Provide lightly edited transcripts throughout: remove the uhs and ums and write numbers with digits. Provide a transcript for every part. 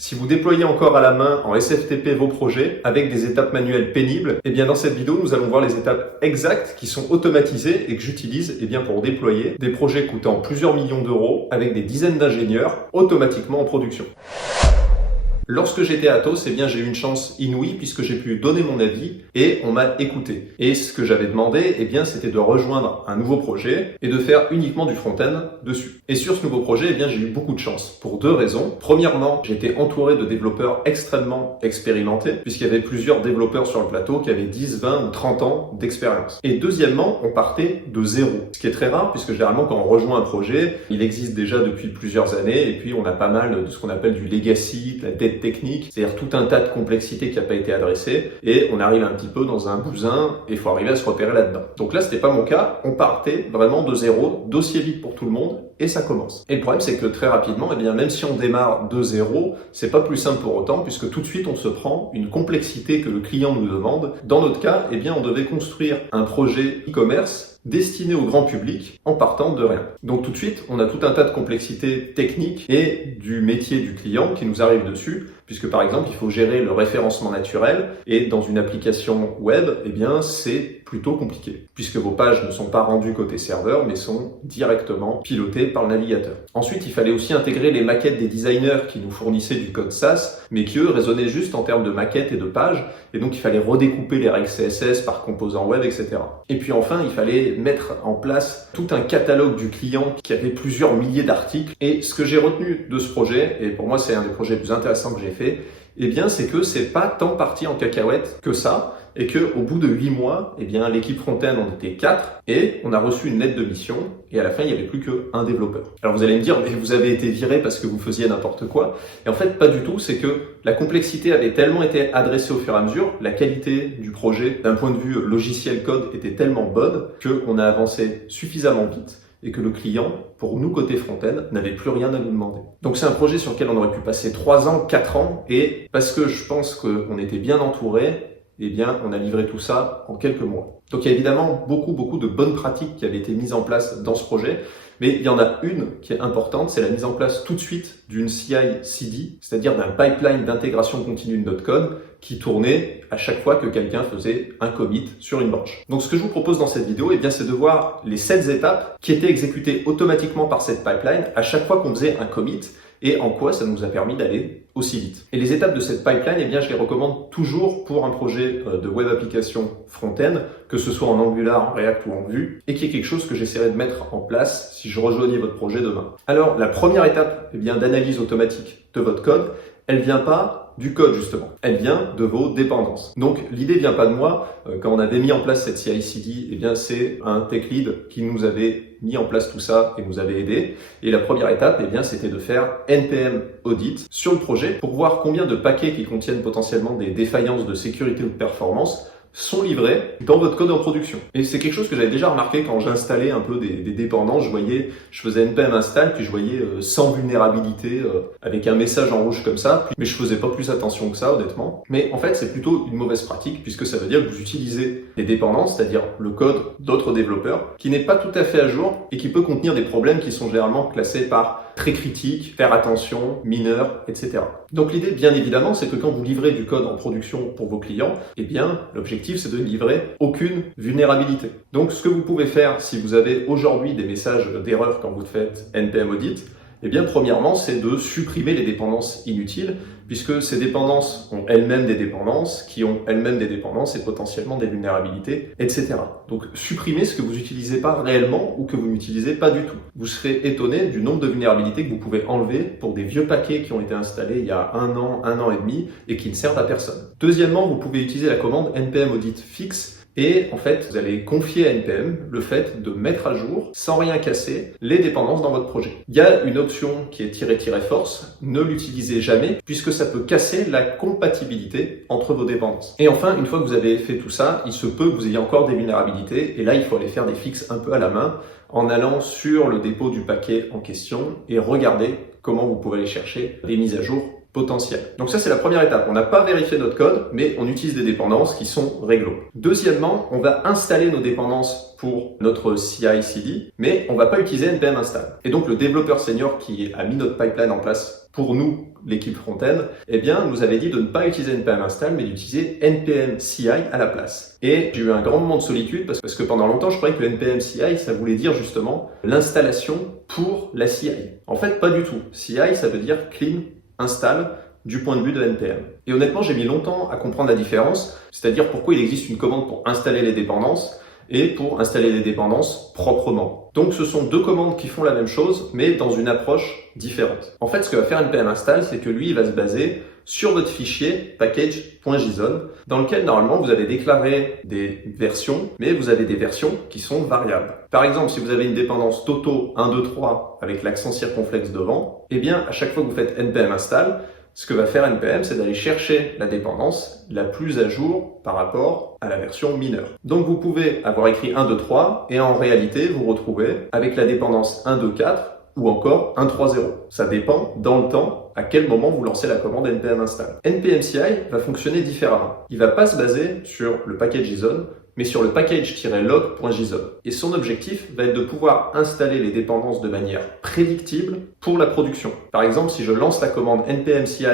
Si vous déployez encore à la main en SFTP vos projets avec des étapes manuelles pénibles, eh bien dans cette vidéo, nous allons voir les étapes exactes qui sont automatisées et que j'utilise pour déployer des projets coûtant plusieurs millions d'euros avec des dizaines d'ingénieurs automatiquement en production. Lorsque j'étais à Atos, j'ai eu une chance inouïe puisque j'ai pu donner mon avis et on m'a écouté. Et ce que j'avais demandé, c'était de rejoindre un nouveau projet et de faire uniquement du front-end dessus. Et sur ce nouveau projet, j'ai eu beaucoup de chance pour deux raisons. Premièrement, j'étais entouré de développeurs extrêmement expérimentés puisqu'il y avait plusieurs développeurs sur le plateau qui avaient 10, 20 ou 30 ans d'expérience. Et deuxièmement, on partait de zéro. Ce qui est très rare puisque généralement quand on rejoint un projet, il existe déjà depuis plusieurs années et puis on a pas mal de ce qu'on appelle du legacy, de la dette technique, c'est-à-dire tout un tas de complexités qui n'a pas été adressée et on arrive un petit peu dans un bousin et il faut arriver à se repérer là-dedans. Donc là, c'était pas mon cas, on partait vraiment de zéro, dossier vide pour tout le monde et ça commence. Et le problème, c'est que très rapidement, même si on démarre de zéro, c'est pas plus simple pour autant puisque tout de suite, on se prend une complexité que le client nous demande. Dans notre cas, on devait construire un projet e-commerce destiné au grand public en partant de rien. Donc tout de suite, on a tout un tas de complexités techniques et du métier du client qui nous arrive dessus, puisque par exemple, il faut gérer le référencement naturel et dans une application web, c'est plutôt compliqué, puisque vos pages ne sont pas rendues côté serveur, mais sont directement pilotées par le navigateur. Ensuite, il fallait aussi intégrer les maquettes des designers qui nous fournissaient du code SaaS, mais qui eux raisonnaient juste en termes de maquettes et de pages, et donc il fallait redécouper les règles CSS par composants web, etc. Et puis enfin, il fallait mettre en place tout un catalogue du client qui avait plusieurs milliers d'articles. Et ce que j'ai retenu de ce projet, et pour moi c'est un des projets les plus intéressants que j'ai fait, c'est que c'est pas tant parti en cacahuète que ça, et que au bout de 8 mois, l'équipe front-end on était 4 et on a reçu une lettre de mission et à la fin il n'y avait plus qu'un développeur. Alors vous allez me dire, mais vous avez été viré parce que vous faisiez n'importe quoi. Et en fait pas du tout, c'est que la complexité avait tellement été adressée au fur et à mesure, la qualité du projet d'un point de vue logiciel code était tellement bonne qu'on a avancé suffisamment vite et que le client, pour nous côté front-end, n'avait plus rien à nous demander. Donc c'est un projet sur lequel on aurait pu passer 3 ans, 4 ans, et parce que je pense qu'on était bien entouré, on a livré tout ça en quelques mois. Donc il y a évidemment beaucoup de bonnes pratiques qui avaient été mises en place dans ce projet, mais il y en a une qui est importante, c'est la mise en place tout de suite d'une CI/CD, c'est-à-dire d'un pipeline d'intégration continue de notre code qui tournait à chaque fois que quelqu'un faisait un commit sur une branche. Donc ce que je vous propose dans cette vidéo, c'est de voir les 7 étapes qui étaient exécutées automatiquement par cette pipeline à chaque fois qu'on faisait un commit et en quoi ça nous a permis d'aller aussi vite. Et les étapes de cette pipeline, je les recommande toujours pour un projet de web application front-end, que ce soit en Angular, en React ou en Vue, et qui est quelque chose que j'essaierai de mettre en place si je rejoignais votre projet demain. Alors, la première étape d'analyse automatique de votre code, elle vient pas du code justement, elle vient de vos dépendances. Donc l'idée vient pas de moi, quand on avait mis en place cette CI/CD, c'est un tech lead qui nous avait mis en place tout ça et nous avait aidé. Et la première étape, c'était de faire NPM audit sur le projet pour voir combien de paquets qui contiennent potentiellement des défaillances de sécurité ou de performance sont livrés dans votre code en production. Et c'est quelque chose que j'avais déjà remarqué quand j'installais un peu des dépendances. Je faisais npm install, puis je voyais 100 vulnérabilités avec un message en rouge comme ça, mais je faisais pas plus attention que ça, honnêtement. Mais en fait, c'est plutôt une mauvaise pratique, puisque ça veut dire que vous utilisez les dépendances, c'est-à-dire le code d'autres développeurs, qui n'est pas tout à fait à jour et qui peut contenir des problèmes qui sont généralement classés par très critique, faire attention, mineur, etc. Donc l'idée, bien évidemment, c'est que quand vous livrez du code en production pour vos clients, l'objectif, c'est de livrer aucune vulnérabilité. Donc ce que vous pouvez faire si vous avez aujourd'hui des messages d'erreur quand vous faites NPM audit, premièrement, c'est de supprimer les dépendances inutiles, puisque ces dépendances ont elles-mêmes des dépendances, qui ont elles-mêmes des dépendances et potentiellement des vulnérabilités, etc. Donc, supprimez ce que vous n'utilisez pas réellement ou que vous n'utilisez pas du tout. Vous serez étonné du nombre de vulnérabilités que vous pouvez enlever pour des vieux paquets qui ont été installés il y a 1 an et demi et qui ne servent à personne. Deuxièmement, vous pouvez utiliser la commande npm audit fix. Et en fait, vous allez confier à NPM le fait de mettre à jour, sans rien casser, les dépendances dans votre projet. Il y a une option qui est --force, ne l'utilisez jamais, puisque ça peut casser la compatibilité entre vos dépendances. Et enfin, une fois que vous avez fait tout ça, il se peut que vous ayez encore des vulnérabilités, et là, il faut aller faire des fixes un peu à la main, en allant sur le dépôt du paquet en question, et regarder comment vous pouvez aller chercher des mises à jour potentiels. Donc ça, c'est la première étape. On n'a pas vérifié notre code, mais on utilise des dépendances qui sont réglo. Deuxièmement, on va installer nos dépendances pour notre CI/CD, mais on va pas utiliser npm install. Et donc le développeur senior qui a mis notre pipeline en place pour nous, l'équipe front-end, eh bien, nous avait dit de ne pas utiliser npm install, mais d'utiliser npm CI à la place. Et j'ai eu un grand moment de solitude parce que pendant longtemps, je croyais que npm CI, ça voulait dire justement l'installation pour la CI. En fait, pas du tout. CI, ça veut dire clean install du point de vue de npm. Et honnêtement, j'ai mis longtemps à comprendre la différence, c'est-à-dire pourquoi il existe une commande pour installer les dépendances et pour installer les dépendances proprement. Donc ce sont deux commandes qui font la même chose, mais dans une approche différente. En fait, ce que va faire npm install, c'est que lui, il va se baser sur votre fichier package.json, dans lequel normalement vous avez déclaré des versions, mais vous avez des versions qui sont variables. Par exemple, si vous avez une dépendance Toto 1, 2, 3 avec l'accent circonflexe devant, eh bien à chaque fois que vous faites npm install, ce que va faire npm, c'est d'aller chercher la dépendance la plus à jour par rapport à la version mineure. Donc vous pouvez avoir écrit 1, 2, 3 et en réalité vous retrouvez avec la dépendance 1, 2, 4 ou encore 1, 3, 0. Ça dépend dans le temps à quel moment vous lancez la commande npm install. npm CI va fonctionner différemment. Il va pas se baser sur le package JSON, mais sur le package-log.json. Et son objectif va être de pouvoir installer les dépendances de manière prédictible pour la production. Par exemple, si je lance la commande npm CI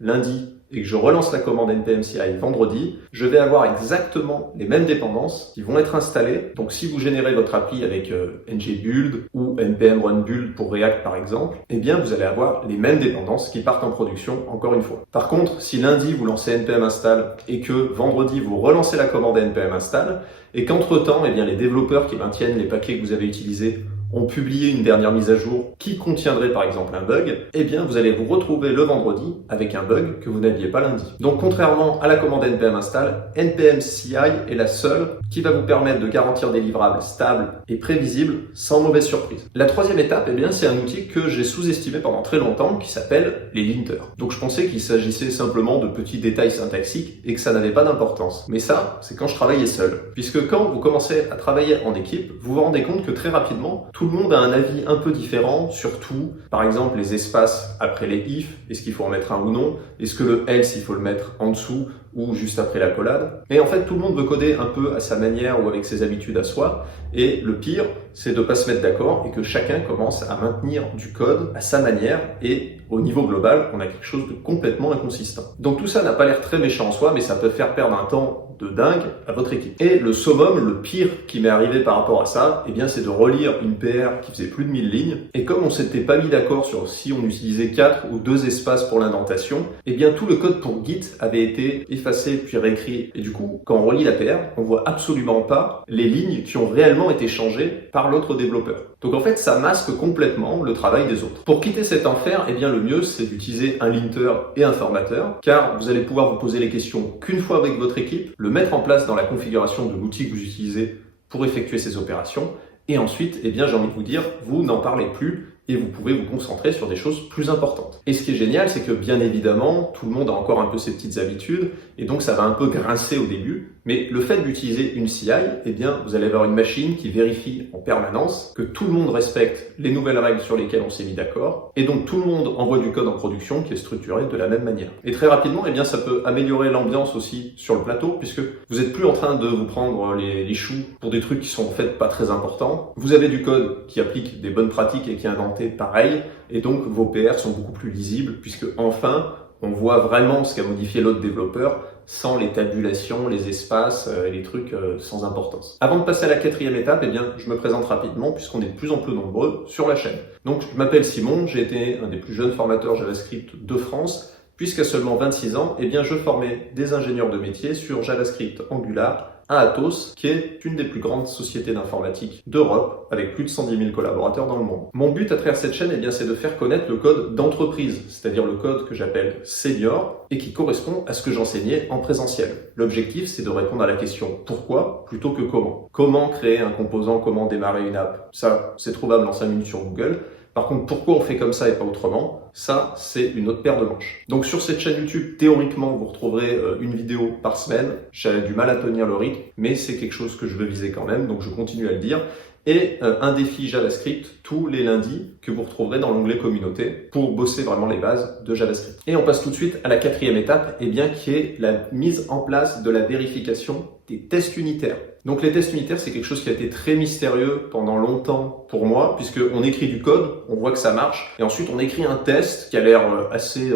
lundi et que je relance la commande npm CI vendredi, je vais avoir exactement les mêmes dépendances qui vont être installées. Donc si vous générez votre appli avec ngbuild ou npm run build pour React par exemple, eh bien vous allez avoir les mêmes dépendances qui partent en production encore une fois. Par contre, si lundi vous lancez npm install et que vendredi vous relancez la commande npm install et qu'entre-temps, eh bien les développeurs qui maintiennent les paquets que vous avez utilisés ont publié une dernière mise à jour qui contiendrait par exemple un bug, eh bien vous allez vous retrouver le vendredi avec un bug que vous n'aviez pas lundi. Donc contrairement à la commande npm install, npm CI est la seule qui va vous permettre de garantir des livrables stables et prévisibles sans mauvaise surprise. La troisième étape, eh bien c'est un outil que j'ai sous-estimé pendant très longtemps qui s'appelle les linters. Donc je pensais qu'il s'agissait simplement de petits détails syntaxiques et que ça n'avait pas d'importance. Mais ça, c'est quand je travaillais seul. Puisque quand vous commencez à travailler en équipe, vous vous rendez compte que très rapidement, tout le monde a un avis un peu différent sur tout. Par exemple, les espaces après les if, est-ce qu'il faut en mettre un ou non? Est-ce que le else, il faut le mettre en dessous ou juste après l'accolade? Et en fait, tout le monde veut coder un peu à sa manière ou avec ses habitudes à soi. Et le pire, c'est de ne pas se mettre d'accord et que chacun commence à maintenir du code à sa manière et au niveau global, on a quelque chose de complètement inconsistant. Donc tout ça n'a pas l'air très méchant en soi, mais ça peut faire perdre un temps de dingue à votre équipe. Et le summum, le pire qui m'est arrivé par rapport à ça, eh bien c'est de relire une PR qui faisait plus de 1000 lignes. Et comme on s'était pas mis d'accord sur si on utilisait 4 ou 2 espaces pour l'indentation, eh bien tout le code pour Git avait été effacé puis réécrit. Et du coup, quand on relit la PR, on voit absolument pas les lignes qui ont réellement été changées par l'autre développeur. Donc en fait, ça masque complètement le travail des autres. Pour quitter cet enfer, eh bien le mieux c'est d'utiliser un linter et un formateur, car vous allez pouvoir vous poser les questions qu'une fois avec votre équipe, le mettre en place dans la configuration de l'outil que vous utilisez pour effectuer ces opérations, et ensuite, eh bien j'ai envie de vous dire, vous n'en parlez plus et vous pouvez vous concentrer sur des choses plus importantes. Et ce qui est génial, c'est que bien évidemment, tout le monde a encore un peu ses petites habitudes, et donc ça va un peu grincer au début, mais le fait d'utiliser une CI, eh bien, vous allez avoir une machine qui vérifie en permanence que tout le monde respecte les nouvelles règles sur lesquelles on s'est mis d'accord, et donc tout le monde envoie du code en production qui est structuré de la même manière. Et très rapidement, eh bien, ça peut améliorer l'ambiance aussi sur le plateau, puisque vous n'êtes plus en train de vous prendre les choux pour des trucs qui sont en fait pas très importants. Vous avez du code qui applique des bonnes pratiques et qui est inventé pareil, et donc vos PR sont beaucoup plus lisibles, puisque enfin, on voit vraiment ce qu'a modifié l'autre développeur, sans les tabulations, les espaces et les trucs sans importance. Avant de passer à la quatrième étape, eh bien, je me présente rapidement puisqu'on est de plus en plus nombreux sur la chaîne. Donc, je m'appelle Simon, j'ai été un des plus jeunes formateurs JavaScript de France, puisqu'à seulement 26 ans, eh bien, je formais des ingénieurs de métier sur JavaScript Angular à Atos, qui est une des plus grandes sociétés d'informatique d'Europe, avec plus de 110 000 collaborateurs dans le monde. Mon but à travers cette chaîne, eh bien, c'est de faire connaître le code d'entreprise, c'est-à-dire le code que j'appelle senior, et qui correspond à ce que j'enseignais en présentiel. L'objectif, c'est de répondre à la question pourquoi plutôt que comment. Comment créer un composant, comment démarrer une app. Ça, c'est trouvable en 5 minutes sur Google. Par contre, pourquoi on fait comme ça et pas autrement, ça, c'est une autre paire de manches. Donc sur cette chaîne YouTube, théoriquement, vous retrouverez une vidéo par semaine. J'avais du mal à tenir le rythme, mais c'est quelque chose que je veux viser quand même, donc je continue à le dire. et un défi JavaScript tous les lundis que vous retrouverez dans l'onglet communauté pour bosser vraiment les bases de JavaScript. Et on passe tout de suite à la quatrième étape, qui est la mise en place de la vérification des tests unitaires. Donc les tests unitaires, c'est quelque chose qui a été très mystérieux pendant longtemps pour moi, puisqu'on écrit du code, on voit que ça marche, et ensuite on écrit un test qui a l'air assez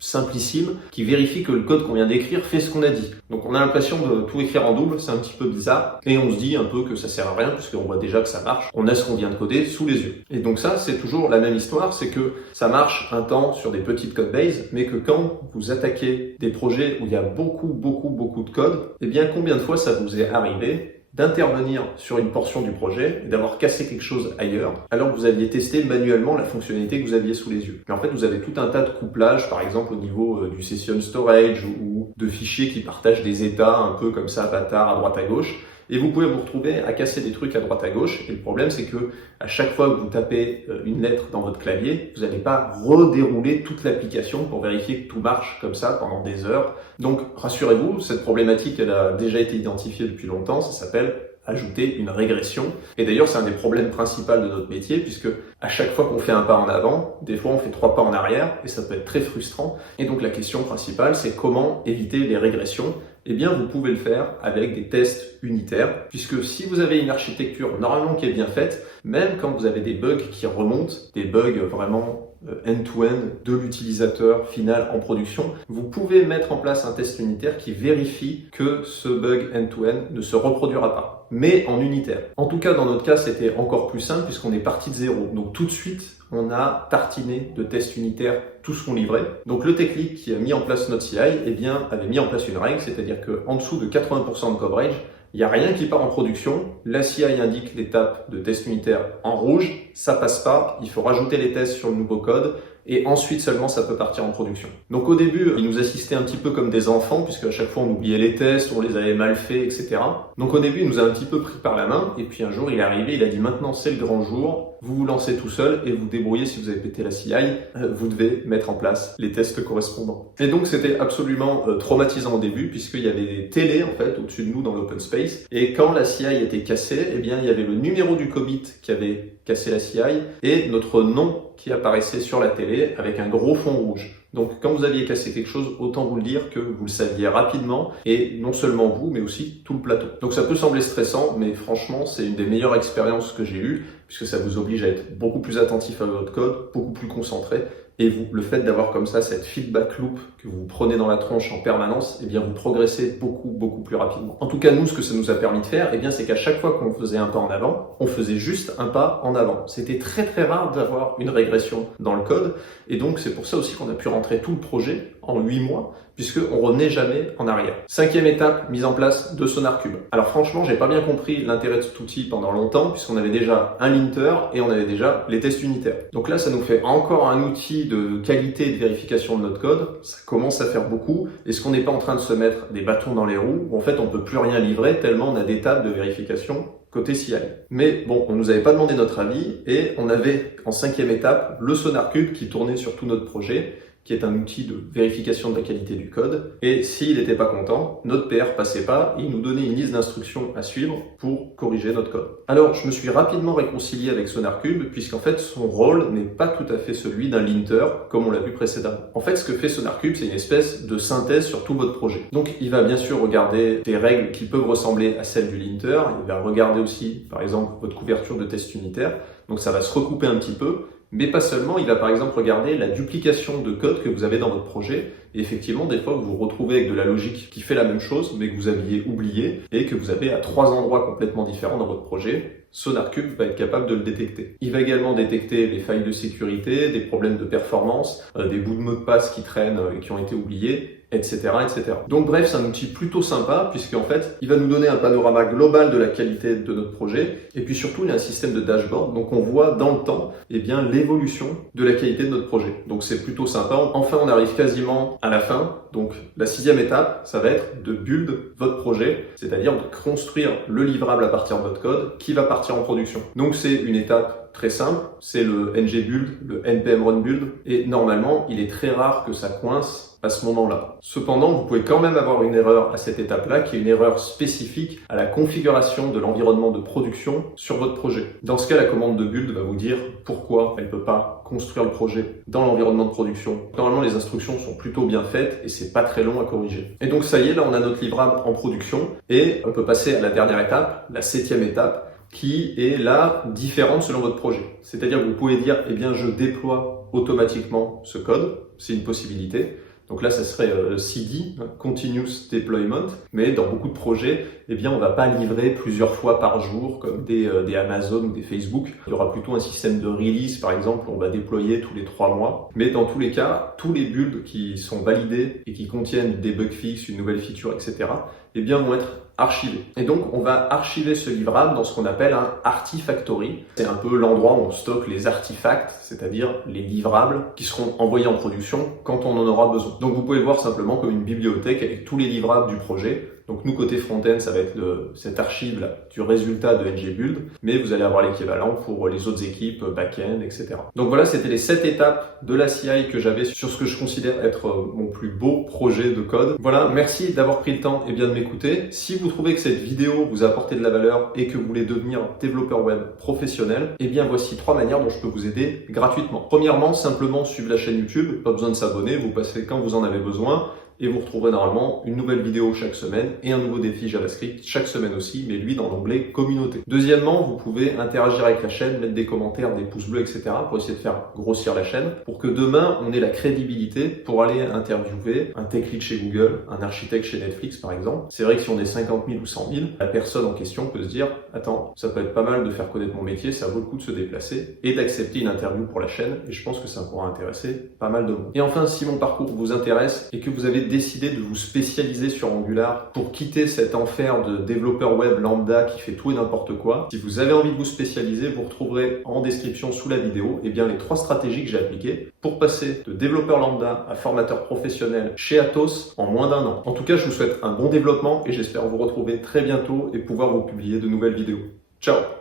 simplissime, qui vérifie que le code qu'on vient d'écrire fait ce qu'on a dit. Donc on a l'impression de tout écrire en double, c'est un petit peu bizarre, et on se dit un peu que ça sert à rien, puisqu'on voit déjà que ça marche, on a ce qu'on vient de coder sous les yeux. Et donc ça, c'est toujours la même histoire, c'est que ça marche un temps sur des petites codebases, mais que quand vous attaquez des projets où il y a beaucoup de code, combien de fois ça vous est arrivé d'intervenir sur une portion du projet et d'avoir cassé quelque chose ailleurs, alors que vous aviez testé manuellement la fonctionnalité que vous aviez sous les yeux. Et en fait, vous avez tout un tas de couplages, par exemple au niveau du session storage ou de fichiers qui partagent des états un peu comme ça, bâtard, à droite à gauche. Et vous pouvez vous retrouver à casser des trucs à droite à gauche. Et le problème, c'est que à chaque fois que vous tapez une lettre dans votre clavier, vous n'allez pas redérouler toute l'application pour vérifier que tout marche comme ça pendant des heures. Donc, rassurez-vous, cette problématique, elle a déjà été identifiée depuis longtemps. Ça s'appelle ajouter une régression. Et d'ailleurs, c'est un des problèmes principaux de notre métier, puisque à chaque fois qu'on fait un pas en avant, des fois on fait 3 pas en arrière, et ça peut être très frustrant. Et donc la question principale, c'est comment éviter les régressions. Vous pouvez le faire avec des tests unitaires, puisque si vous avez une architecture normalement qui est bien faite, même quand vous avez des bugs qui remontent, des bugs vraiment end-to-end de l'utilisateur final en production, vous pouvez mettre en place un test unitaire qui vérifie que ce bug end-to-end ne se reproduira pas, mais en unitaire. En tout cas, dans notre cas, c'était encore plus simple puisqu'on est parti de zéro. Donc tout de suite, on a tartiné de tests unitaires tout ce qu'on livrait. Donc le tech lead qui a mis en place notre CI, avait mis en place une règle, c'est-à-dire qu'en dessous de 80% de coverage, il n'y a rien qui part en production. La CI indique l'étape de test unitaire en rouge, ça passe pas, il faut rajouter les tests sur le nouveau code et ensuite seulement ça peut partir en production. Donc au début, il nous assistait un petit peu comme des enfants puisque à chaque fois on oubliait les tests, on les avait mal faits, etc. Donc au début, il nous a un petit peu pris par la main et puis un jour il est arrivé, il a dit maintenant c'est le grand jour, vous vous lancez tout seul et vous débrouillez si vous avez pété la CI, vous devez mettre en place les tests correspondants. Et donc c'était absolument traumatisant au début puisqu'il y avait des télés en fait au-dessus de nous dans l'open space et quand la CI était cassée, il y avait le numéro du commit qui avait cassé la CI et notre nom qui apparaissait sur la télé avec un gros fond rouge. Donc quand vous aviez cassé quelque chose, autant vous le dire que vous le saviez rapidement et non seulement vous, mais aussi tout le plateau. Donc ça peut sembler stressant, mais franchement, c'est une des meilleures expériences que j'ai eues puisque ça vous oblige à être beaucoup plus attentif à votre code, beaucoup plus concentré. Et le fait d'avoir comme ça cette feedback loop que vous prenez dans la tronche en permanence, vous progressez beaucoup plus rapidement. En tout cas, nous, ce que ça nous a permis de faire, c'est qu'à chaque fois qu'on faisait un pas en avant, on faisait juste un pas en avant. C'était très rare d'avoir une régression dans le code. Et donc, c'est pour ça aussi qu'on a pu rentrer tout le projet en 8 mois, puisqu'on revenait jamais en arrière. 5e étape, mise en place de SonarQube. Alors franchement, j'ai pas bien compris l'intérêt de cet outil pendant longtemps, puisqu'on avait déjà un linter et on avait déjà les tests unitaires. Donc là, ça nous fait encore un outil de qualité et de vérification de notre code. Ça commence à faire beaucoup. Est-ce qu'on n'est pas en train de se mettre des bâtons dans les roues, où en fait on peut plus rien livrer tellement on a des tables de vérification côté CI. Mais bon, on nous avait pas demandé notre avis et on avait en 5e étape le SonarQube qui tournait sur tout notre projet, qui est un outil de vérification de la qualité du code. Et s'il n'était pas content, notre PR passait pas, et il nous donnait une liste d'instructions à suivre pour corriger notre code. Alors, je me suis rapidement réconcilié avec SonarQube, puisqu'en fait, son rôle n'est pas tout à fait celui d'un linter, comme on l'a vu précédemment. En fait, ce que fait SonarQube, c'est une espèce de synthèse sur tout votre projet. Donc, il va bien sûr regarder des règles qui peuvent ressembler à celles du linter, il va regarder aussi, par exemple, votre couverture de test unitaire, donc ça va se recouper un petit peu, mais pas seulement, il va par exemple regarder la duplication de code que vous avez dans votre projet. Et effectivement, des fois, vous vous retrouvez avec de la logique qui fait la même chose, mais que vous aviez oublié et que vous avez à 3 endroits complètement différents dans votre projet. SonarQube va être capable de le détecter. Il va également détecter les failles de sécurité, des problèmes de performance, des bouts de mot de passe qui traînent et qui ont été oubliés, etc., etc. Donc bref, c'est un outil plutôt sympa puisqu'en fait, il va nous donner un panorama global de la qualité de notre projet et puis surtout, il y a un système de dashboard, donc on voit dans le temps l'évolution de la qualité de notre projet. Donc c'est plutôt sympa. Enfin, on arrive quasiment à la fin. Donc la 6e étape, ça va être de build votre projet, c'est-à-dire de construire le livrable à partir de votre code qui va partir en production. Donc c'est une étape très simple, c'est le ng build, le npm run build, et normalement, il est très rare que ça coince à ce moment-là. Cependant, vous pouvez quand même avoir une erreur à cette étape-là, qui est une erreur spécifique à la configuration de l'environnement de production sur votre projet. Dans ce cas, la commande de build va vous dire pourquoi elle ne peut pas construire le projet dans l'environnement de production. Normalement, les instructions sont plutôt bien faites et c'est pas très long à corriger. Et donc ça y est, là on a notre livrable en production et on peut passer à la dernière étape, la 7e étape, qui est là différente selon votre projet. C'est-à-dire que vous pouvez dire, eh bien je déploie automatiquement ce code, c'est une possibilité. Donc là, ça serait CD, Continuous Deployment, mais dans beaucoup de projets, eh bien, on va pas livrer plusieurs fois par jour comme des Amazon ou des Facebook. Il y aura plutôt un système de release, par exemple, on va déployer tous les 3 mois. Mais dans tous les cas, tous les builds qui sont validés et qui contiennent des bug fixes, une nouvelle feature, etc., eh bien, vont être archivés. Et donc, on va archiver ce livrable dans ce qu'on appelle un Artifactory. C'est un peu l'endroit où on stocke les artefacts, c'est-à-dire les livrables qui seront envoyés en production quand on en aura besoin. Donc, vous pouvez voir simplement comme une bibliothèque avec tous les livrables du projet. Donc nous, côté front-end, ça va être cette archive-là du résultat de ngBuild, mais vous allez avoir l'équivalent pour les autres équipes, back-end, etc. Donc voilà, c'était les 7 étapes de la CI que j'avais sur ce que je considère être mon plus beau projet de code. Voilà, merci d'avoir pris le temps de m'écouter. Si vous trouvez que cette vidéo vous a apporté de la valeur et que vous voulez devenir développeur web professionnel, eh bien voici 3 manières dont je peux vous aider gratuitement. Premièrement, simplement suivre la chaîne YouTube, pas besoin de s'abonner, vous passez quand vous en avez besoin. Et vous retrouverez normalement une nouvelle vidéo chaque semaine et un nouveau défi JavaScript chaque semaine aussi, mais lui dans l'onglet communauté. Deuxièmement, vous pouvez interagir avec la chaîne, mettre des commentaires, des pouces bleus, etc. pour essayer de faire grossir la chaîne, pour que demain on ait la crédibilité pour aller interviewer un tech lead chez Google, un architecte chez Netflix par exemple. C'est vrai que si on est 50 000 ou 100 000, la personne en question peut se dire « Attends, ça peut être pas mal de faire connaître mon métier, ça vaut le coup de se déplacer et d'accepter une interview pour la chaîne et je pense que ça pourra intéresser pas mal de monde. » Et enfin, si mon parcours vous intéresse et que vous avez décidé de vous spécialiser sur Angular pour quitter cet enfer de développeur web lambda qui fait tout et n'importe quoi, si vous avez envie de vous spécialiser, vous retrouverez en description sous la vidéo les 3 stratégies que j'ai appliquées pour passer de développeur lambda à formateur professionnel chez Atos en moins d'1 an. En tout cas, je vous souhaite un bon développement et j'espère vous retrouver très bientôt et pouvoir vous publier de nouvelles vidéos. Ciao!